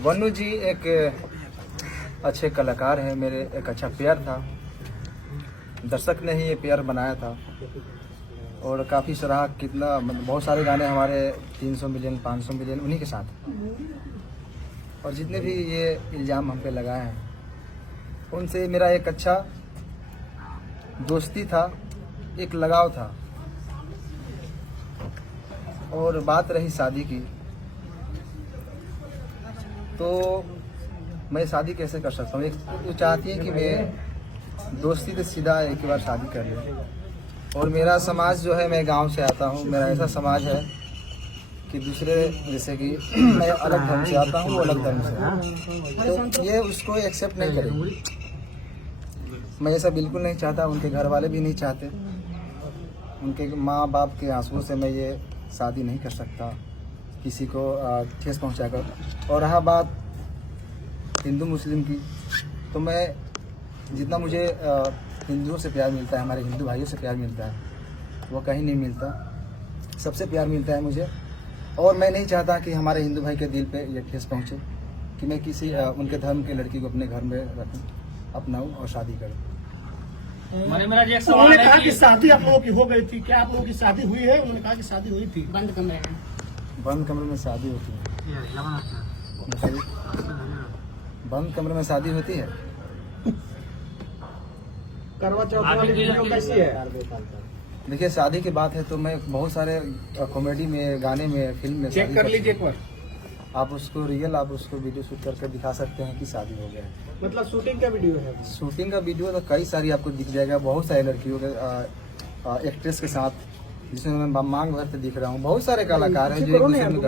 वनु जी एक अच्छे कलाकार हैं, मेरे एक अच्छा प्यार था। दर्शक ने ही ये प्यार बनाया था और काफ़ी सराहा। कितना मतलब बहुत सारे गाने हमारे 300 मिलियन 500 मिलियन उन्हीं के साथ। और जितने भी ये इल्ज़ाम हम पे लगाए हैं उनसे मेरा एक अच्छा दोस्ती था, एक लगाव था। और बात रही शादी की, तो मैं शादी कैसे कर सकता हूँ। एक वो चाहती है कि मैं दोस्ती से सीधा एक बार शादी कर लूँ। और मेरा समाज जो है, मैं गांव से आता हूँ, मेरा ऐसा समाज है कि दूसरे जैसे कि मैं अलग धर्म से आता हूँ, वो अलग धर्म से, तो ये उसको एक्सेप्ट नहीं करेगी। मैं ऐसा बिल्कुल नहीं चाहता, उनके घर वाले भी नहीं चाहते। उनके माँ बाप के आंसुओं से मैं ये शादी नहीं कर सकता किसी को ठेस पहुंचाकर। और रहा बात हिंदू मुस्लिम की, तो मैं जितना मुझे हिंदुओं से प्यार मिलता है, हमारे हिंदू भाइयों से प्यार मिलता है, वो कहीं नहीं मिलता। सबसे प्यार मिलता है मुझे। और मैं नहीं चाहता कि हमारे हिंदू भाई के दिल पे ये ठेस पहुंचे कि मैं किसी उनके धर्म की लड़की को अपने घर में रखूं, अपनाऊं और शादी करूं। उन्होंने कहा कि शादी आप लोगों की हो गई थी, क्या आप लोगों की शादी हुई है? उन्होंने कहा कि शादी हुई थी। बंद कमरे में, बंद कमरे में शादी होती है? बंद कमरे में शादी होती है? करवा चौथ वाली वीडियो कैसी है? देखिए, शादी की बात है तो मैं बहुत सारे कॉमेडी में, गाने में, फिल्म में चेक कर लीजिए एक बार। आप उसको वीडियो शूट करके दिखा सकते हैं कि शादी हो गया है। मतलब शूटिंग का वीडियो है? शूटिंग का वीडियो तो कई सारी आपको दिख जाएगा। बहुत सारी लड़कियों के एक्ट्रेस के साथ, जिसमें मैं मांग भर दिख रहा हूँ। बहुत सारे कलाकार हैं जो एक दूसरे में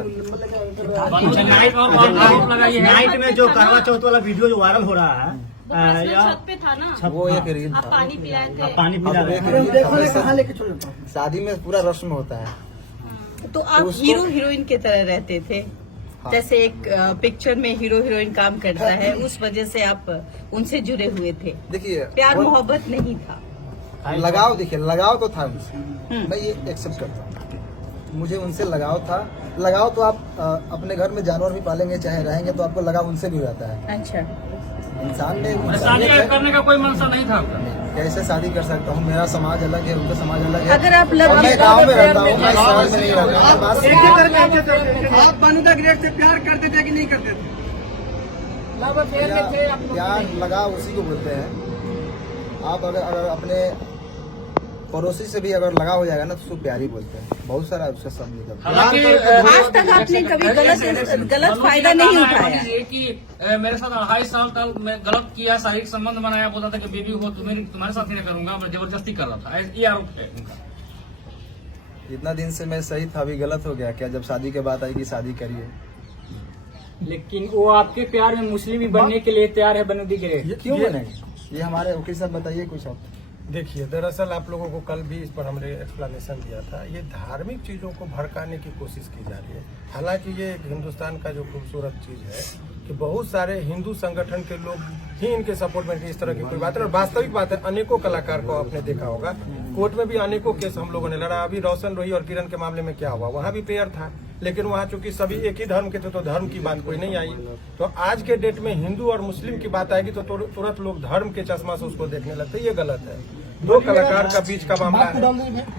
नाइट में जो करवा चौथ वाला वीडियो जो वायरल हो रहा है, छत पे था ना, वो एक रील आप था। पानी पिलाए थे। पानी पी शादी में पूरा रस्म होता है। तो आप हीरो हीरोइन की तरह रहते थे। हाँ। जैसे एक पिक्चर में हीरो हीरोइन काम करता है, उस वजह से आप उनसे जुड़े हुए थे। देखिए, प्यार मोहब्बत नहीं था, लगाव। देखिए, लगाव तो था उनसे, मैं ये एक्सेप्ट करता हूँ। मुझे उनसे लगाव था। लगाव तो आप अपने घर में जानवर भी पालेंगे, चाहे रहेंगे, तो आपको लगाव उनसे भी हो जाता है। अच्छा, इंसान में शादी करने का कोई मनसा नहीं था आपका? कैसे शादी कर सकता हूँ? मेरा समाज अलग है, उनका समाज अलग है। अगर आप मैं गाँव में रहता हूँ, मैं शहर में नहीं रहता। आप बनुदा ग्रेड से प्यार करते थे कि नहीं करते थे? प्यार लगाव उसी को बोलते हैं। आप अगर अपने पड़ोसी से भी अगर लगा हो जाएगा ना, तो उसको प्यार ही बोलते हैं। बहुत सारा उसका शब्द निकलता है। आज तक आपने कभी गलत फायदा नहीं उठाया? कि मेरे साथ 2.5 साल तक मैं गलत किया, शारीरिक संबंध बनाया, बोला था कि बेबी हो तुम्हारे साथ नहीं करूंगा, मैं जबरदस्ती कर रहा था, ये आरोप है उनका। इतना दिन से मैं सही था, अभी गलत हो गया क्या? जब शादी के बाद आई कि शादी करिए। लेकिन वो आपके प्यार में मुस्लिम भी बनने के लिए तैयार है बनुदी ग्रेड। क्यों बनेंगे? ये हमारे वकील साहब बताइए कुछ आप। देखिए, दरअसल आप लोगों को कल भी इस पर हमने एक्सप्लेनेशन दिया था। ये धार्मिक चीज़ों को भड़काने की कोशिश की जा रही है। हालांकि ये एक हिंदुस्तान का जो खूबसूरत चीज़ है कि बहुत सारे हिंदू संगठन के लोग ही इनके सपोर्ट में इस तरह की कोई बात है। और वास्तविक बात है, अनेकों कलाकार को आपने देखा होगा, कोर्ट में भी अनेकों केस हम लोगों ने लड़ा। अभी रोशन, रोही और किरण के मामले में क्या हुआ, वहाँ भी पेयर था, लेकिन वहाँ चूंकि सभी एक ही धर्म के थे तो धर्म की बात कोई नहीं आई। तो आज के डेट में हिंदू और मुस्लिम की बात आएगी तो तुरंत लोग धर्म के चश्मा से उसको देखने लगते। ये गलत है। दो कलाकार का बीच का मामला है,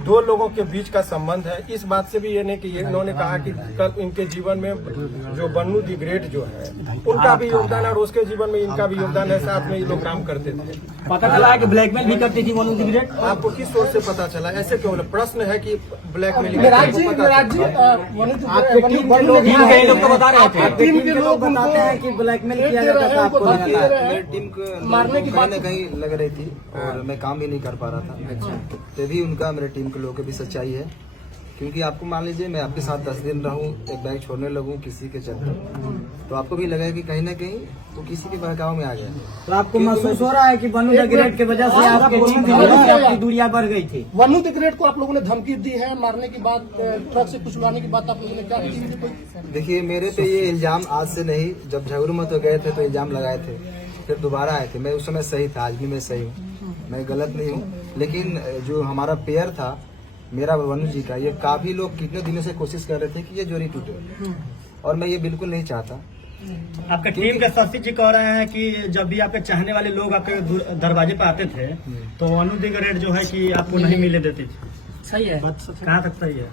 दो लोगों के बीच का संबंध है। इस बात से भी ये नहीं कि इन्होंने कहा कि कल इनके जीवन में जो बन्नू दी ग्रेट जो है, उनका भी योगदान है और उसके जीवन में इनका भी योगदान है। साथ में ये लोग काम करते थे। पता चला है कि ब्लैकमेल भी करती थी बन्नू दी ग्रेट। आपको किस सोच से पता चला? ऐसे क्यों? प्रश्न है कि ब्लैकमेल बता रहे थे, टीम के लोग बताते हैं कि ब्लैकमेल किया जाता था आपको। मेरी टीम को मारने की कहीं न कहीं लग रही थी और मैं काम भी नहीं कर पा रहा था। तो भी उनका, मेरे टीम के लोगों की भी सच्चाई है। क्योंकि आपको मान लीजिए, मैं आपके साथ 10 दिन रहूं, एक बैग छोड़ने लगूं किसी के चलते, तो आपको भी लगेगा कि कहीं ना कहीं तो किसी के बहकाव में आ गया। तो आपको महसूस हो रहा है कि बन्नू द ग्रेट की वजह से आपके टीम की दूरियां बढ़ गई थी? बन्नू द ग्रेट को आप लोगों ने धमकी दी है मारने की बात, ट्रक से कुछ लाने की बात आप लोगों ने क्या की? देखिए, मेरे पे ये इल्जाम आज से नहीं, जब झगड़ू में तो गए थे तो इल्जाम लगाए थे, फिर दोबारा आए थे। मैं उस समय सही था, आज भी मैं सही हूँ, मैं गलत नहीं हूँ। लेकिन जो हमारा पेयर था मेरा वनु जी का, ये काफी लोग कितने दिनों से कोशिश कर रहे थे कि ये जोड़ी टूटे, और मैं ये बिल्कुल नहीं चाहता। आपका टीम के शशि जी कह रहे हैं कि जब भी आपके चाहने वाले लोग आपके दरवाजे पर आते थे तो अनु द ग्रेट जो है कि आपको नहीं मिले देती थी। सही है। कहाँ तक सही है?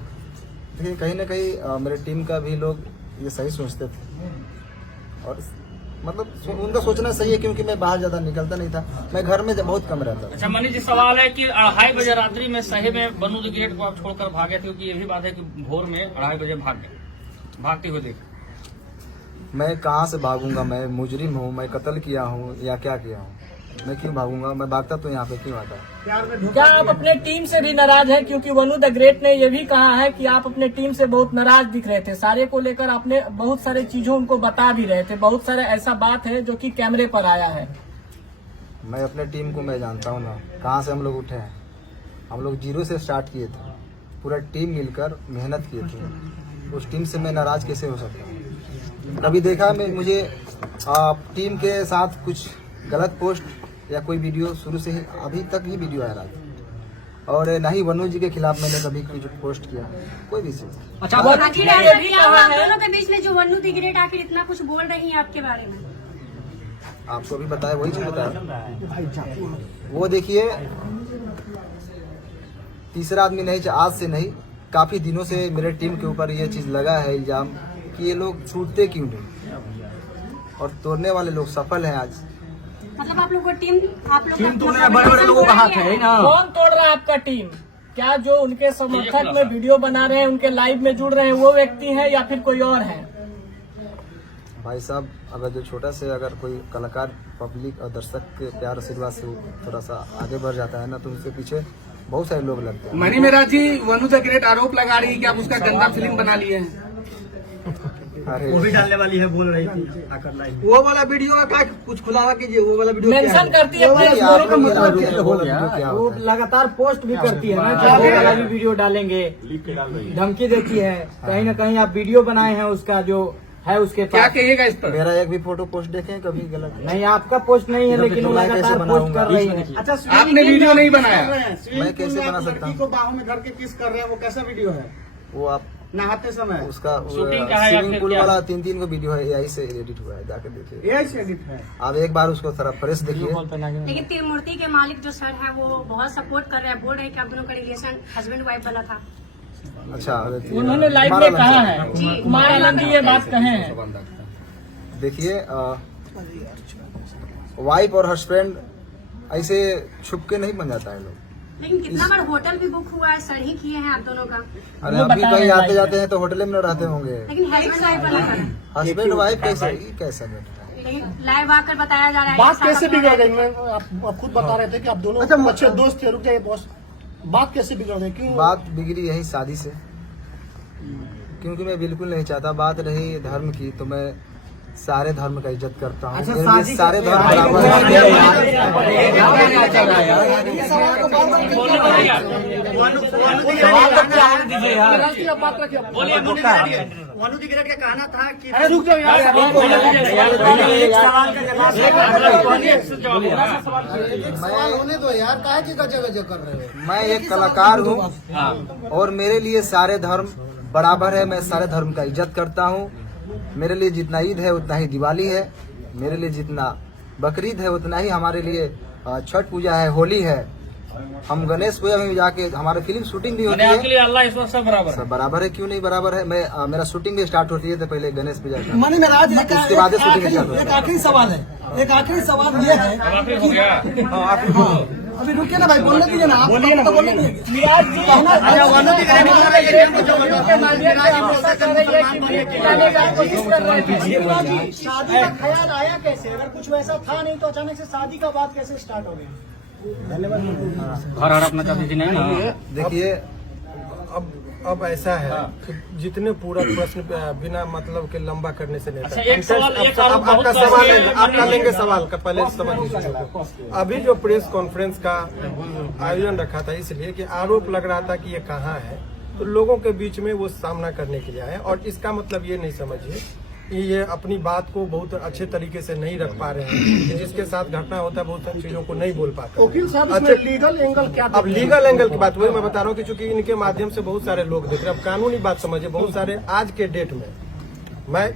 देखिए कहीं ना कहीं मेरे टीम का भी लोग ये सही सोचते थे और मतलब उनका सोचना सही है क्योंकि मैं बाहर ज्यादा निकलता नहीं था, मैं घर में बहुत कम रहता था। अच्छा मनीष जी, सवाल है कि 2:30 बजे रात्रि में सही में बनू द ग्रेट को आप छोड़कर भागे थे, क्योंकि ये भी बात है कि भोर में 2:30 बजे भाग गए, भागते हुए देखे। मैं कहाँ से भागूंगा? मैं मुजरिम हूँ, मैं कत्ल किया हूँ या क्या किया हूँ? मैं क्यों भागूंगा? मैं भागता तो यहाँ पे क्यों आता? क्या आप अपने टीम से भी नाराज हैं? क्योंकि वनु द ग्रेट ने ये भी कहा है कि आप अपने टीम से बहुत नाराज दिख रहे थे, सारे को लेकर आपने बहुत सारे चीजों उनको बता भी रहे थे, बहुत सारे ऐसा बात है जो कि कैमरे पर आया है। मैं अपने टीम को मैं जानता हूँ ना, कहाँ से हम लोग उठे हैं। हम लोग 0 से स्टार्ट किए थे, पूरा टीम मिलकर मेहनत किए थे। उस टीम से मैं नाराज कैसे हो सकता हूँ? कभी देखा मैं मुझे टीम के साथ कुछ गलत पोस्ट या कोई वीडियो शुरू से ही अभी तक ही वीडियो आ रहा था, और न ही वनु जी के खिलाफ मैंने कभी कुछ पोस्ट किया, कोई भी चीज। अच्छा, आखिर ऐसा क्या हुआ आप दोनों के बीच में जो वनु द ग्रेट आखिर इतना कुछ बोल रही हैं आपके बारे में? आपको भी बताया, वही चीज बताया। वो देखिए, तीसरा आदमी नहीं, आज से नहीं, काफी दिनों से मेरे टीम के ऊपर ये चीज लगा है इल्जाम कि ये लोग छूटते क्यों नहीं, और तोड़ने वाले लोग सफल हैं आज। मतलब आप लोग को टीम बड़े लोगों का हाथ है ना। कौन तोड़ रहा है आपका टीम? क्या जो उनके समर्थक में वीडियो बना रहे हैं, उनके लाइव में जुड़ रहे हैं, वो व्यक्ति है या फिर कोई और है? भाई साहब, अगर जो छोटा से अगर कोई कलाकार पब्लिक और दर्शक के प्यार आशीर्वाद से थोड़ा सा आगे बढ़ जाता है ना, तो उसके पीछे बहुत सारे लोग लगते हैं। मनी मेरा जी, वनु द ग्रेट आरोप लगा रही है कि आप उसका गंदा फिल्म बना लिए हैं। अरे वो भी डालने वाली है, बोल रही थी आकर लाइव। वो वाला वीडियो का कुछ खुलासा कीजिए, वो वाला वीडियो मेंशन करती है, वो लगातार पोस्ट भी करती है ना कि वो वाला भी वीडियो डालेंगे, धमकी देती है। कहीं ना कहीं आप वीडियो बनाए हैं उसका जो है उसके क्या पास। कहिएगा इस पर? मेरा एक भी फोटो पोस्ट देखें कभी गलत? नहीं, आपका पोस्ट नहीं है, लेकिन वो मैं कैसे लगातार पोस्ट बनाऊंगा? कर रही है। अच्छा, आपने वीडियो नहीं बनाया? मैं कैसे बना सकता हूँ? को बाहों में धर के किस कर रहे हैं, वो कैसा वीडियो है? वो आप नहाते समय उसका शूटिंग का है या स्विमिंग फिर पूल क्या? वाला 3 को वीडियो है, यही से एडिट हुआ है, जाकर देखिए। यही से एडिट है। आप एक बार उसको थोड़ा फ्रेश देखिए। लेकिन त्रिमूर्ति के मालिक जो सर है वो बहुत सपोर्ट कर रहे हैं, बोल रहे हैं कि आप दोनों का रिलेशन हस्बैंड वाइफ वाला था। अच्छा, उन्होंने लाइव में कहा है, कुमार आनंद जी ये बात कहे हैं। देखिए, वाइफ और हस्बैंड ऐसे छुप के नहीं बन जाता है लोग। लेकिन कितना बार होटल भी बुक हुआ है, सर ही किए हैं आप दोनों का। अरे अभी कहीं आते जाते हैं तो होटल में रहते होंगे। लेकिन हस्बैंड वाइफ वाला है, हस्बैंड वाइफ कैसे बैठ रहा है? लेकिन लाइव आकर बताया जा रहा है बात ऐसा कैसे अपना बिगड़ है। गई? मैं आप खुद बता रहे थे कि आप दोनों अच्छे दोस्त थे। रुक जाइए बॉस, बात कैसे बिगड़ गई? क्यों बात बिगड़ी यही शादी से, क्योंकि मैं बिल्कुल नहीं चाहता। बात रही धर्म की, तो मैं सारे धर्म का इज्जत करता हूँ। अच्छा, मेरे शादी लिए सारे धर्म बराबर हैं। वनु द ग्रेट का कहना था कि रुक जाओ यार, एक सवाल का सवाल होने दो यार, काहे की गजब कर रहे हो? मैं एक कलाकार हूँ और मेरे लिए सारे धर्म बराबर है। मैं सारे धर्म का इज्जत करता हूँ। मेरे लिए जितना ईद है उतना ही दिवाली है, मेरे लिए जितना बकरीद है उतना ही हमारे लिए छठ पूजा है, होली है। हम गणेश पूजा में भी जाके हमारी फिल्म शूटिंग भी होती है। अल्लाह ईश्वर सब बराबर सब बराबर है, क्यों नहीं बराबर है? मैं मेरा शूटिंग भी स्टार्ट होती है तो पहले गणेश पूजा का, मनी मेराज, उसके बाद शूटिंग स्टार्ट होती एक आखिरी सवाल है, एक आखिरी सवाल ये है। हो गया। अभी रुकिए ना भाई, बोलने दीजिए ना, आप बोलिए ना, तो बोलने बोलिए दीजिए। अच्छा, वनु द ग्रेट को शादी का ख्याल आया कैसे? अगर कुछ वैसा था नहीं तो अचानक से शादी का बात कैसे स्टार्ट हो गई? घर अपना चाहती थी नहीं ना। देखिए, अब ऐसा है कि जितने पूरा प्रश्न बिना मतलब के लंबा करने से नहीं अच्छा, था। एक सवाल, एक आरोप आपका बहुत सवाल है। है, आपका लेंगे सवाल का पहले समझ लीजिए। अभी जो प्रेस कॉन्फ्रेंस का आयोजन रखा था इसलिए कि आरोप लग रहा था कि ये कहाँ है, तो लोगों के बीच में वो सामना करने के लिए आए। और इसका मतलब ये नहीं समझिए कि ये अपनी बात को बहुत अच्छे तरीके से नहीं रख पा रहे हैं, कि जिसके साथ घटना होता है बहुत सारी चीजों को नहीं बोल पाते। वकील साहब, इसमें लीगल एंगल क्या? अब लीगल एंगल की बात वही मैं बता रहा हूँ कि चूंकि इनके माध्यम से बहुत सारे लोग देख रहे हैं। अब कानूनी बात समझिए, बहुत सारे आज के डेट में मैं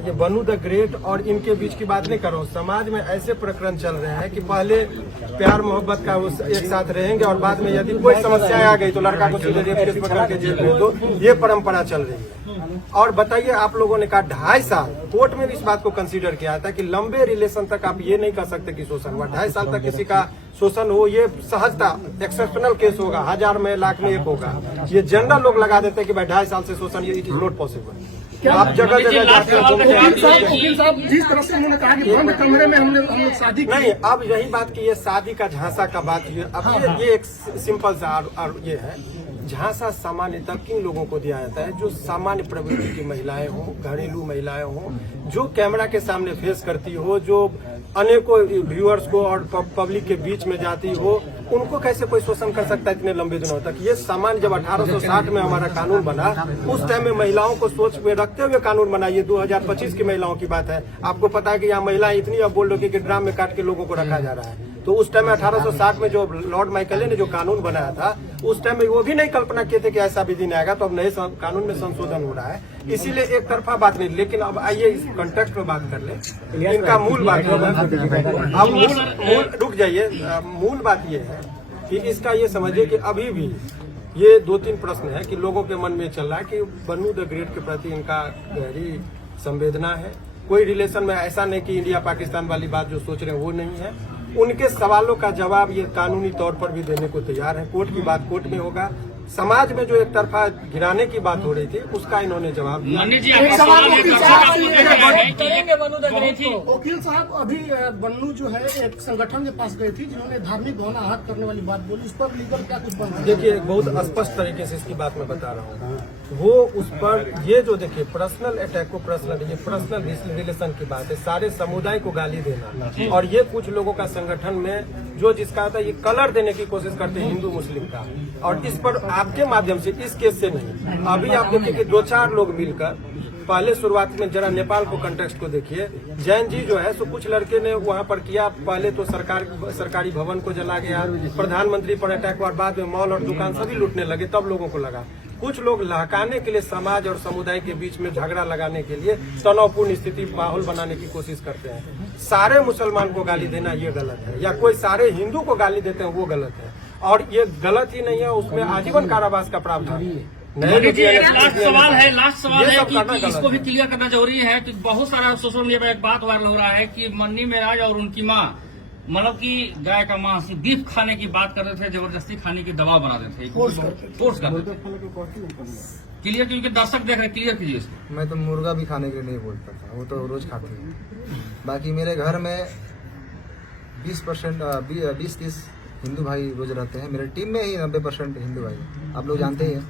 ये बनू द ग्रेट और इनके बीच की बात नहीं कर रहा हूँ। समाज में ऐसे प्रकरण चल रहे हैं कि पहले प्यार मोहब्बत का वो एक साथ रहेंगे और बाद में यदि कोई समस्या आ गई तो लड़का को सीधे रेप केस पकड़ के जेल भेज दो, ये परंपरा चल रही है। और बताइए, आप लोगों ने कहा 2.5 साल, कोर्ट में भी इस बात को कंसीडर किया था कि लंबे रिलेशन तक आप ये नहीं कर सकते कि शोषण हुआ। 2.5 साल तक किसी का शोषण हो, ये सहजता एक्सेप्शनल केस होगा, 1000 में लाख में 1 होगा। ये जनरल लोग लगा देते हैं कि भाई 2.5 साल से शोषण, ये इट इज नॉट पॉसिबल। आप जगह जगह जाते हैं। वकील साहब जिस तरह से उन्होंने कहा कि बंद कमरे में हम लोग शादी नहीं, अब यही बात की ये शादी का झांसा का बात है। अब ये एक सिंपल सा ये है, झांसा सामान्यतः किन लोगों को दिया जाता है? जो सामान्य प्रवृत्ति की महिलाएं हों, घरेलू महिलाएं हों, जो कैमरा के सामने फेस करती हो, जो अनेकों व्यूअर्स को और पब्लिक के बीच में जाती हो, उनको कैसे कोई शोषण कर सकता है इतने लंबे दिनों तक? ये सामान्य जब 1860 में हमारा कानून बना, उस टाइम में महिलाओं को सोच में रखते हुए कानून बना। ये 2025 की महिलाओं की बात है। आपको पता है कि यहाँ महिलाएं इतनी अब बोल रही कि ड्राम में काट के लोगों को रखा जा रहा है। तो उस टाइम में 1860 में जो लॉर्ड माइकले ने जो कानून बनाया था, उस टाइम में वो भी नहीं कल्पना किए थे कि ऐसा भी दिन आएगा। तो अब नए कानून में संशोधन हो रहा है, इसीलिए एक तरफा बात नहीं। लेकिन अब आइए इस कॉन्टेक्स्ट में बात कर ले, इनका मूल बात अब मूल रुक जाइए। मूल बात ये है कि इसका ये समझिए कि अभी भी ये 2-3 प्रश्न है कि लोगों के मन में चल रहा है कि बनू द ग्रेट के प्रति इनका गहरी संवेदना है। कोई रिलेशन में ऐसा नहीं कि इंडिया पाकिस्तान वाली बात जो सोच रहे हैं वो नहीं है। उनके सवालों का जवाब ये कानूनी तौर पर भी देने को तैयार है। कोर्ट की बात कोर्ट में होगा। समाज में जो एक तरफा गिराने की बात हो रही थी, उसका इन्होंने जवाब दिया। वकील साहब अभी बन्नू जो है एक संगठन के पास गई थी जिन्होंने धार्मिक भावना आहत करने वाली बात बोली, उस पर लीगल क्या कुछ बन? देखिए, बहुत स्पष्ट तरीके से इसकी बात मैं बता रहा हूँ। वो उस पर ये जो देखिए पर्सनल अटैक को पर्सनल रिलेशन की बात है। सारे समुदाय को गाली देना, और ये कुछ लोगों का संगठन में जो जिसका होता है ये कलर देने की कोशिश करते हैं हिंदू मुस्लिम का। और इस पर आपके माध्यम से, इस केस से नहीं, अभी आप देखिए कि 2-4 लोग मिलकर, पहले शुरुआत में जरा नेपाल को कंटेक्स्ट को देखिए। जैन जी जो है सो कुछ लड़के ने वहाँ पर किया, पहले तो सरकारी भवन को जला गया, प्रधानमंत्री पर अटैक हुआ, बाद में मॉल और दुकान सभी लूटने लगे। तब लोगों को लगा कुछ लोग लहकाने के लिए समाज और समुदाय के बीच में झगड़ा लगाने के लिए तनावपूर्ण स्थिति माहौल बनाने की कोशिश करते हैं। सारे मुसलमान को गाली देना ये गलत है, या कोई सारे हिंदू को गाली देते हैं वो गलत है। और ये गलत ही नहीं है, उसमें आजीवन कारावास का प्रावधान है। लास्ट सवाल है कि इसको भी क्लियर करना जरूरी है कि बहुत सारा सोशल मीडिया पर एक बात वायरल हो रहा है कि मन्नी मेराज और उनकी माँ मतलब कि गाय का मांस बीफ खाने की बात कर रहे थे, जबरदस्ती खाने की दबाव बना देते थे, फोर्स कर रहे थे। क्लियर, क्योंकि दर्शक देख रहे, क्लियर कीजिए इसको। मैं तो मुर्गा भी खाने के लिए नहीं बोलता था, वो तो रोज खाते हैं। बाकी मेरे घर में 20-30 हिंदू भाई रोज रहते हैं। मेरे टीम में ही 90% हिंदू भाई, आप लोग जानते ही हैं।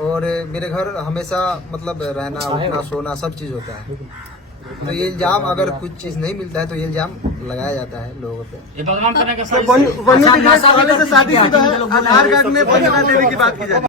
और मेरे घर हमेशा मतलब रहना उठना सोना सब चीज़ होता है। तो ये इल्जाम, अगर कुछ चीज़ नहीं मिलता है तो ये इल्जाम लगाया जाता है लोगों पे। ये बदनाम करने का आधार कार्ड में देने की बात की जाती है।